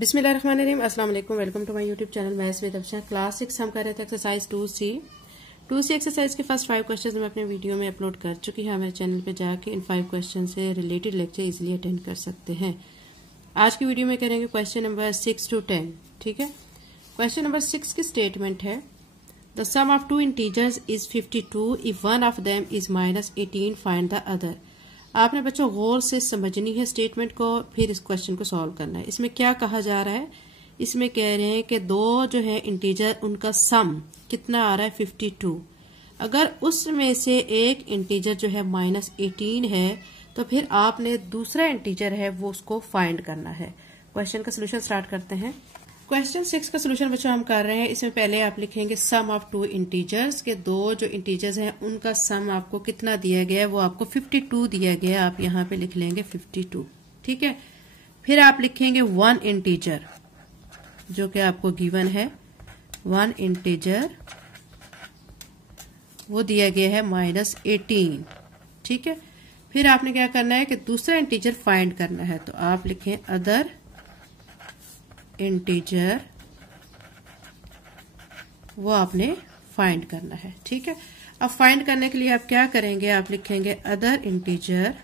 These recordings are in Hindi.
बिस्मिल्लाहिर्रहमानिर्रहीम, अस्सलाम वालेकुम। Welcome to my YouTube channel maths with Afsha. Class 6 हम कर रहे थे एक्सरसाइज 2C एक्सरसाइज के फर्स्ट 5 क्वेश्चंस मैं अपने वीडियो में अपलोड कर चुकी हूँ। मेरे चैनल पे जाके इन 5 क्वेश्चन से रिलेटेड लेक्चर इजीली अटेंड कर सकते हैं। आज की वीडियो में करेंगे क्वेश्चन नंबर 6 to 10। ठीक है, क्वेश्चन नंबर 6 की स्टेटमेंट है the sum of two integers is 52 if one of them is -18 find the other. आपने बच्चों गौर से समझनी है स्टेटमेंट को, फिर इस क्वेश्चन को सॉल्व करना है। इसमें क्या कहा जा रहा है, इसमें कह रहे हैं कि दो जो है इंटीजर उनका सम कितना आ रहा है 52। अगर उसमें से एक इंटीजर जो है -18 है तो फिर आपने दूसरा इंटीजर है वो उसको फाइंड करना है। क्वेश्चन का सोल्यूशन स्टार्ट करते हैं। क्वेश्चन 6 का सोल्यूशन बच्चों हम कर रहे हैं। इसमें पहले आप लिखेंगे सम ऑफ टू इंटीजर्स के दो जो इंटीजर्स हैं उनका सम आपको कितना दिया गया है, वो आपको 52 दिया गया है। आप यहाँ पे लिख लेंगे 52। ठीक है, फिर आप लिखेंगे वन इंटीजर जो कि आपको गिवन है, वन इंटीजर वो दिया गया है -18। ठीक है, फिर आपने क्या करना है कि दूसरा इंटीजर फाइंड करना है, तो आप लिखें अदर इंटीजर, वो आपने फाइंड करना है। ठीक है, अब फाइंड करने के लिए आप क्या करेंगे, आप लिखेंगे other integer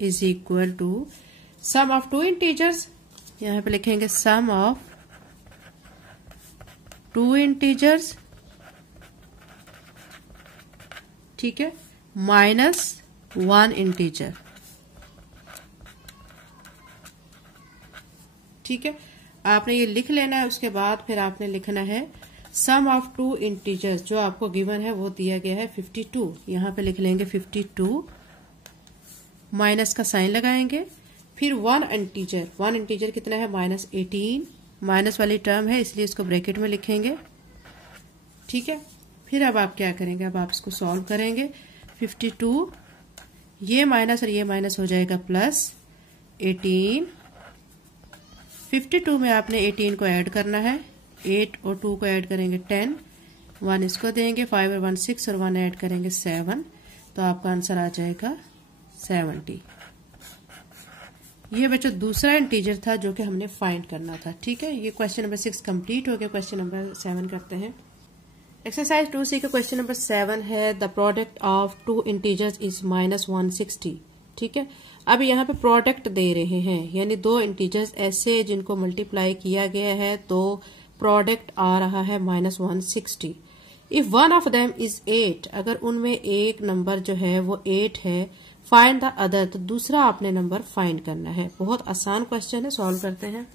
is equal to sum of two integers, यहां पे लिखेंगे सम ऑफ टू इंटीजर्स, ठीक है, माइनस वन इंटीजर। ठीक है, आपने ये लिख लेना है। उसके बाद फिर आपने लिखना है सम ऑफ टू इंटीजर्स जो आपको गिवन है वो दिया गया है 52। यहां पे लिख लेंगे 52, माइनस का साइन लगाएंगे, फिर वन इंटीजर कितना है -18, माइनस वाली टर्म है इसलिए इसको ब्रैकेट में लिखेंगे। ठीक है, फिर अब आप क्या करेंगे, अब आप इसको सॉल्व करेंगे। 52 ये माइनस और ये माइनस हो जाएगा प्लस 18। 52 में आपने 18 को ऐड करना है, 8 और 2 को ऐड करेंगे 10, 1 इसको देंगे, 5 और 1 6 और 1 ऐड करेंगे 7, तो आपका आंसर आ जाएगा 70। ये बच्चों दूसरा इंटीजर था जो कि हमने फाइंड करना था। ठीक है, ये क्वेश्चन नंबर 6 कंप्लीट हो गया। क्वेश्चन नंबर 7 करते हैं। एक्सरसाइज 2C का क्वेश्चन नंबर 7 है the product of two integers is -160। ठीक है, अब यहाँ पे प्रोडक्ट दे रहे हैं, यानी दो इंटीजर्स ऐसे जिनको मल्टीप्लाई किया गया है तो प्रोडक्ट आ रहा है -160। If one of them is 8, अगर उनमें एक नंबर जो है वो 8 है, फाइंड द अदर, तो दूसरा आपने नंबर फाइंड करना है। बहुत आसान क्वेश्चन है, सॉल्व करते हैं।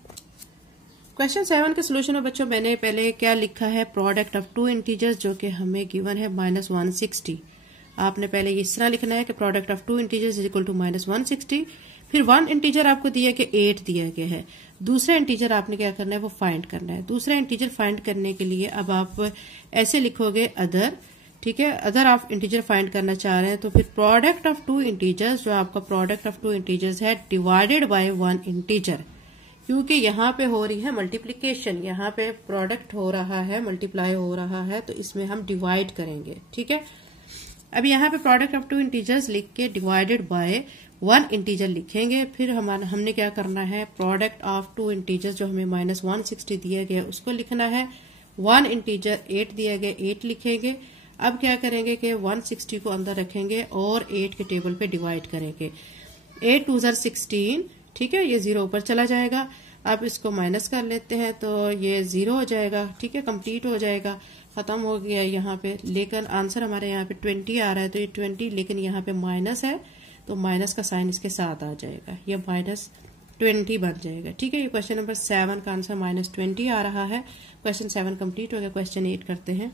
क्वेश्चन 7 के सोल्यूशन में बच्चों मैंने पहले क्या लिखा है, प्रोडक्ट ऑफ टू इंटीजर्स जो कि हमें गिवन है -160। आपने पहले इस तरह लिखना है कि product of two integers is equal to -160। फिर वन इंटीजर आपको दिया कि 8 दिया गया है, दूसरा इंटीजर आपने क्या करना है वो फाइंड करना है। दूसरा इंटीजर फाइंड करने के लिए अब आप ऐसे लिखोगे अदर। ठीक है, अदर आप इंटीजर फाइंड करना चाह रहे हैं तो फिर प्रोडक्ट ऑफ टू इंटीजर्स, जो आपका प्रोडक्ट ऑफ टू इंटीजर्स है, डिवाइडेड बाय वन इंटीजर, क्योंकि यहाँ पे हो रही है मल्टीप्लीकेशन, यहाँ पे प्रोडक्ट हो रहा है, मल्टीप्लाई हो रहा है, तो इसमें हम डिवाइड करेंगे। ठीक है, अब यहाँ पे प्रोडक्ट ऑफ टू इंटीजर्स लिख के डिवाइडेड बाय वन इंटीजर लिखेंगे। फिर हमने क्या करना है, प्रोडक्ट ऑफ टू इंटीजर्स जो हमें -160 दिया गया उसको लिखना है। वन इंटीजर 8 दिया गया, 8 लिखेंगे। अब क्या करेंगे कि 160 को अंदर रखेंगे और 8 के टेबल पे डिवाइड करेंगे। 8 2 16। ठीक है, ये 0 ऊपर चला जाएगा। अब इसको माइनस कर लेते हैं तो ये 0 हो जाएगा। ठीक है, कंप्लीट हो जाएगा, खत्म हो गया यहाँ पे। लेकिन आंसर हमारे यहाँ पे 20 आ रहा है, तो ये 20, लेकिन यहाँ पे माइनस है तो माइनस का साइन इसके साथ आ जाएगा, ये -20 बन जाएगा। ठीक है, ये क्वेश्चन नंबर 7 का आंसर -20 आ रहा है। क्वेश्चन 7 कंप्लीट हो गया। क्वेश्चन 8 करते हैं।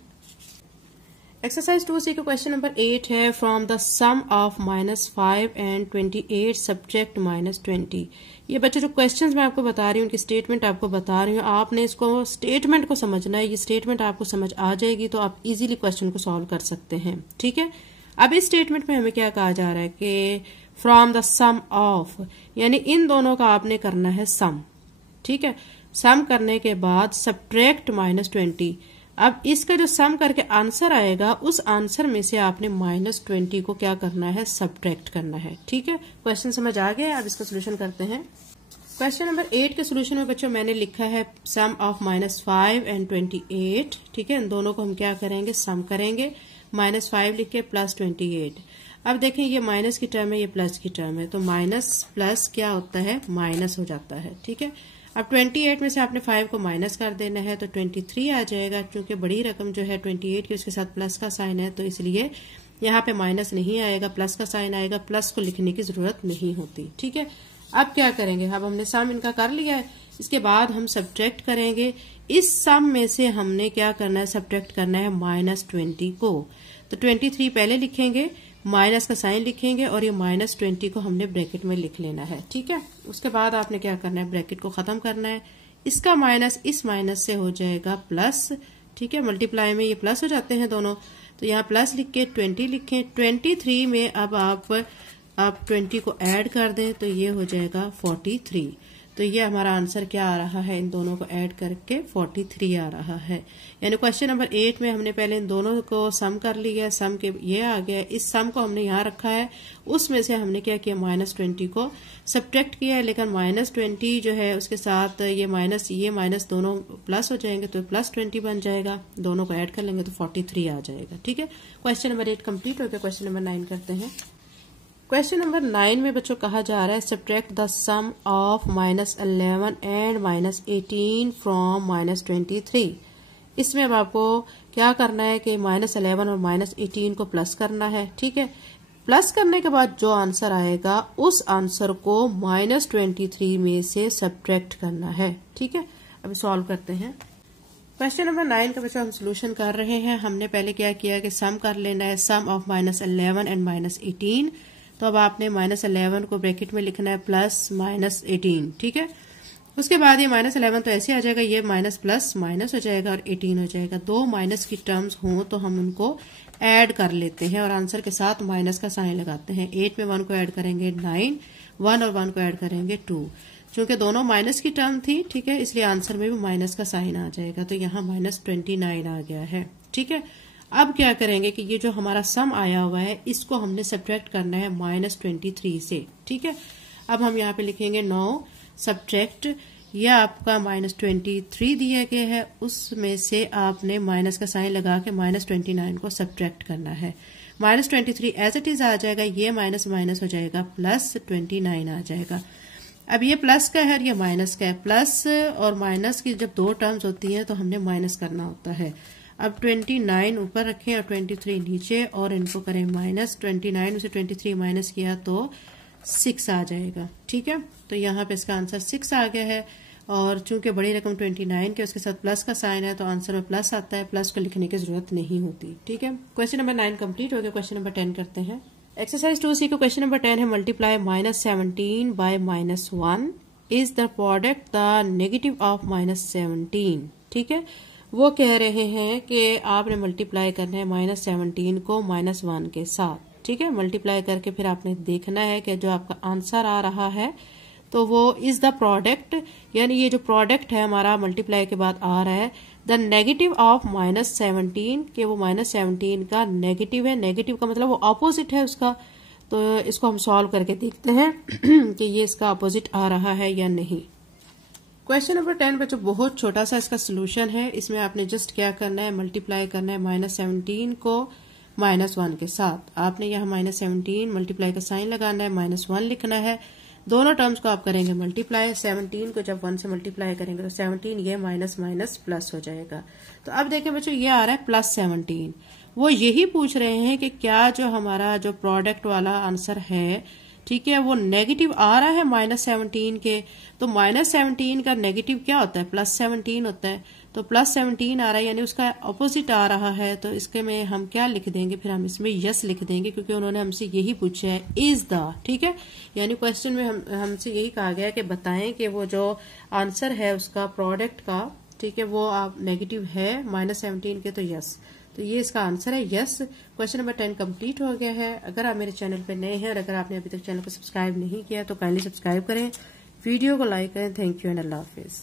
एक्सरसाइज 2C का क्वेश्चन नंबर 8 है from the sum of -5 and 28 subject -20। ये बच्चे जो क्वेश्चंस मैं आपको बता रही हूँ, उनकी स्टेटमेंट आपको बता रही हूँ, आपने इसको स्टेटमेंट को समझना है। ये स्टेटमेंट आपको समझ आ जाएगी तो आप इजीली क्वेश्चन को सॉल्व कर सकते हैं। ठीक है, अब इस स्टेटमेंट में हमें क्या कहा जा रहा है कि फ्रॉम द सम ऑफ, यानी इन दोनों का आपने करना है सम। ठीक है, सम करने के बाद सब्ट्रैक्ट -20। अब इसका जो सम करके आंसर आएगा उस आंसर में से आपने -20 को क्या करना है, सब्ट्रैक्ट करना है। ठीक है, क्वेश्चन समझ आ गया। अब इसका सोल्यूशन करते हैं। क्वेश्चन नंबर 8 के सोल्यूशन में बच्चों मैंने लिखा है सम ऑफ -5 एंड 28। ठीक है, इन दोनों को हम क्या करेंगे, सम करेंगे। -5 लिख के +28। अब देखें ये माइनस की टर्म है, ये प्लस की टर्म है, तो माइनस प्लस क्या होता है, माइनस हो जाता है। ठीक है, अब 28 में से आपने 5 को माइनस कर देना है तो 23 आ जाएगा। क्योंकि बड़ी रकम जो है 28 की उसके साथ प्लस का साइन है, तो इसलिए यहाँ पे माइनस नहीं आएगा, प्लस का साइन आएगा। प्लस को लिखने की जरूरत नहीं होती। ठीक है, अब क्या करेंगे, अब हमने सम इनका कर लिया है, इसके बाद हम सब्ट्रैक्ट करेंगे। इस सम में से हमने क्या करना है, सब्ट्रैक्ट करना है -20 को। तो 23 पहले लिखेंगे, माइनस का साइन लिखेंगे और ये -20 को हमने ब्रैकेट में लिख लेना है। ठीक है, उसके बाद आपने क्या करना है, ब्रैकेट को खत्म करना है। इसका माइनस इस माइनस से हो जाएगा प्लस। ठीक है, मल्टीप्लाई में ये प्लस हो जाते हैं दोनों, तो यहाँ प्लस लिख के 20 लिखें। 23 में अब आप 20 को ऐड कर दें तो ये हो जाएगा 43। तो ये हमारा आंसर क्या आ रहा है, इन दोनों को ऐड करके 43 आ रहा है। यानी क्वेश्चन नंबर 8 में हमने पहले इन दोनों को सम कर लिया, सम के ये आ गया, इस सम को हमने यहाँ रखा है, उसमें से हमने क्या किया, -20 को सब्ट्रैक्ट किया है। लेकिन -20 जो है उसके साथ ये माइनस दोनों प्लस हो जाएंगे, तो +20 बन जाएगा। दोनों को ऐड कर लेंगे तो 43 आ जाएगा। ठीक है, क्वेश्चन नंबर 8 कंप्लीट हो गया। क्वेश्चन नंबर 9 करते हैं। क्वेश्चन नंबर 9 में बच्चों कहा जा रहा है subtract the sum of -11 and -18 from -23। इसमें अब आपको क्या करना है कि -11 और -18 को प्लस करना है। ठीक है, प्लस करने के बाद जो आंसर आएगा उस आंसर को -23 में से सब्ट्रैक्ट करना है। ठीक है, अब सॉल्व करते हैं। क्वेश्चन नंबर 9 का बच्चों हम सोल्यूशन कर रहे हैं। हमने पहले क्या किया कि सम कर लेना है, सम ऑफ -11 एंड -18। तो अब आपने -11 को ब्रैकेट में लिखना है प्लस -18। ठीक है, उसके बाद ये -11 तो ऐसे आ जाएगा, ये माइनस प्लस माइनस हो जाएगा और 18 हो जाएगा। दो माइनस की टर्म्स हों तो हम उनको ऐड कर लेते हैं और आंसर के साथ माइनस का साइन लगाते हैं। 8 में 1 को ऐड करेंगे 9, 1 और 1 को ऐड करेंगे 2। चूंकि दोनों माइनस की टर्म थी, ठीक है, इसलिए आंसर में भी माइनस का साइन आ जाएगा। तो यहाँ -29 आ गया है। ठीक है, अब क्या करेंगे कि ये जो हमारा सम आया हुआ है इसको हमने सब्ट्रैक्ट करना है -23 से। ठीक है, अब हम यहाँ पे लिखेंगे 9 सब्ट्रैक्ट, यह आपका -23 दिया गया है, उसमें से आपने माइनस का साइन लगा के -29 को सब्ट्रैक्ट करना है। -23 एज इट इज आ जाएगा, ये माइनस माइनस हो जाएगा, +29 आ जाएगा। अब ये प्लस का है और ये माइनस का है। प्लस और माइनस की जब दो टर्म्स होती हैं तो हमने माइनस करना होता है। अब 29 ऊपर रखें और 23 नीचे और इनको करें माइनस। 29 में से 23 माइनस किया तो 6 आ जाएगा। ठीक है, तो यहाँ पे इसका आंसर 6 आ गया है। और चूंकि बड़ी रकम 29 के उसके साथ प्लस का साइन है तो आंसर में प्लस आता है, प्लस को लिखने की जरूरत नहीं होती। ठीक है, क्वेश्चन नंबर 9 कंप्लीट हो गया। क्वेश्चन नंबर 10 करते हैं। एक्सरसाइज 2C का क्वेश्चन नंबर 10 है multiply -17 by -1 is the product the negative of -17। ठीक है, वो कह रहे हैं कि आपने मल्टीप्लाई करना है -17 को -1 के साथ। ठीक है, मल्टीप्लाई करके फिर आपने देखना है कि जो आपका आंसर आ रहा है तो वो इज द प्रोडक्ट, यानी ये जो प्रोडक्ट है हमारा मल्टीप्लाई के बाद आ रहा है द नेगेटिव ऑफ -17, कि वो -17 का नेगेटिव है। नेगेटिव का मतलब वो ऑपोजिट है उसका। तो इसको हम सॉल्व करके देखते हैं कि ये इसका ऑपोजिट आ रहा है या नहीं। क्वेश्चन नंबर 10 बच्चों बहुत छोटा सा इसका सोल्यूशन है। इसमें आपने जस्ट क्या करना है, मल्टीप्लाई करना है -17 को -1 के साथ। आपने यहाँ -17 मल्टीप्लाई का साइन लगाना है, -1 लिखना है। दोनों टर्म्स को आप करेंगे मल्टीप्लाई। 17 को जब 1 से मल्टीप्लाई करेंगे तो 17 ये माइनस माइनस प्लस हो जाएगा। तो अब देखें बच्चों ये आ रहा है +17। वो यही पूछ रहे हैं कि क्या जो हमारा जो प्रोडक्ट वाला आंसर है, ठीक है, वो नेगेटिव आ रहा है -17 के। तो -17 का नेगेटिव क्या होता है, +17 होता है। तो +17 आ रहा है यानी उसका ऑपोजिट आ रहा है। तो इसके में हम क्या लिख देंगे, फिर हम इसमें यस लिख देंगे क्योंकि उन्होंने हमसे यही पूछा है इज द। ठीक है, यानी क्वेश्चन में हमसे यही कहा गया कि बताएं कि वो जो आंसर है उसका प्रोडक्ट का, ठीक है, वो आप नेगेटिव है -17 के, तो यस। तो ये इसका आंसर है यस। क्वेश्चन नंबर 10 कंप्लीट हो गया है। अगर आप मेरे चैनल पर नए हैं और अगर आपने अभी तक चैनल को सब्सक्राइब नहीं किया तो काइंडली सब्सक्राइब करें, वीडियो को लाइक करें। Thank you and Allah Hafiz.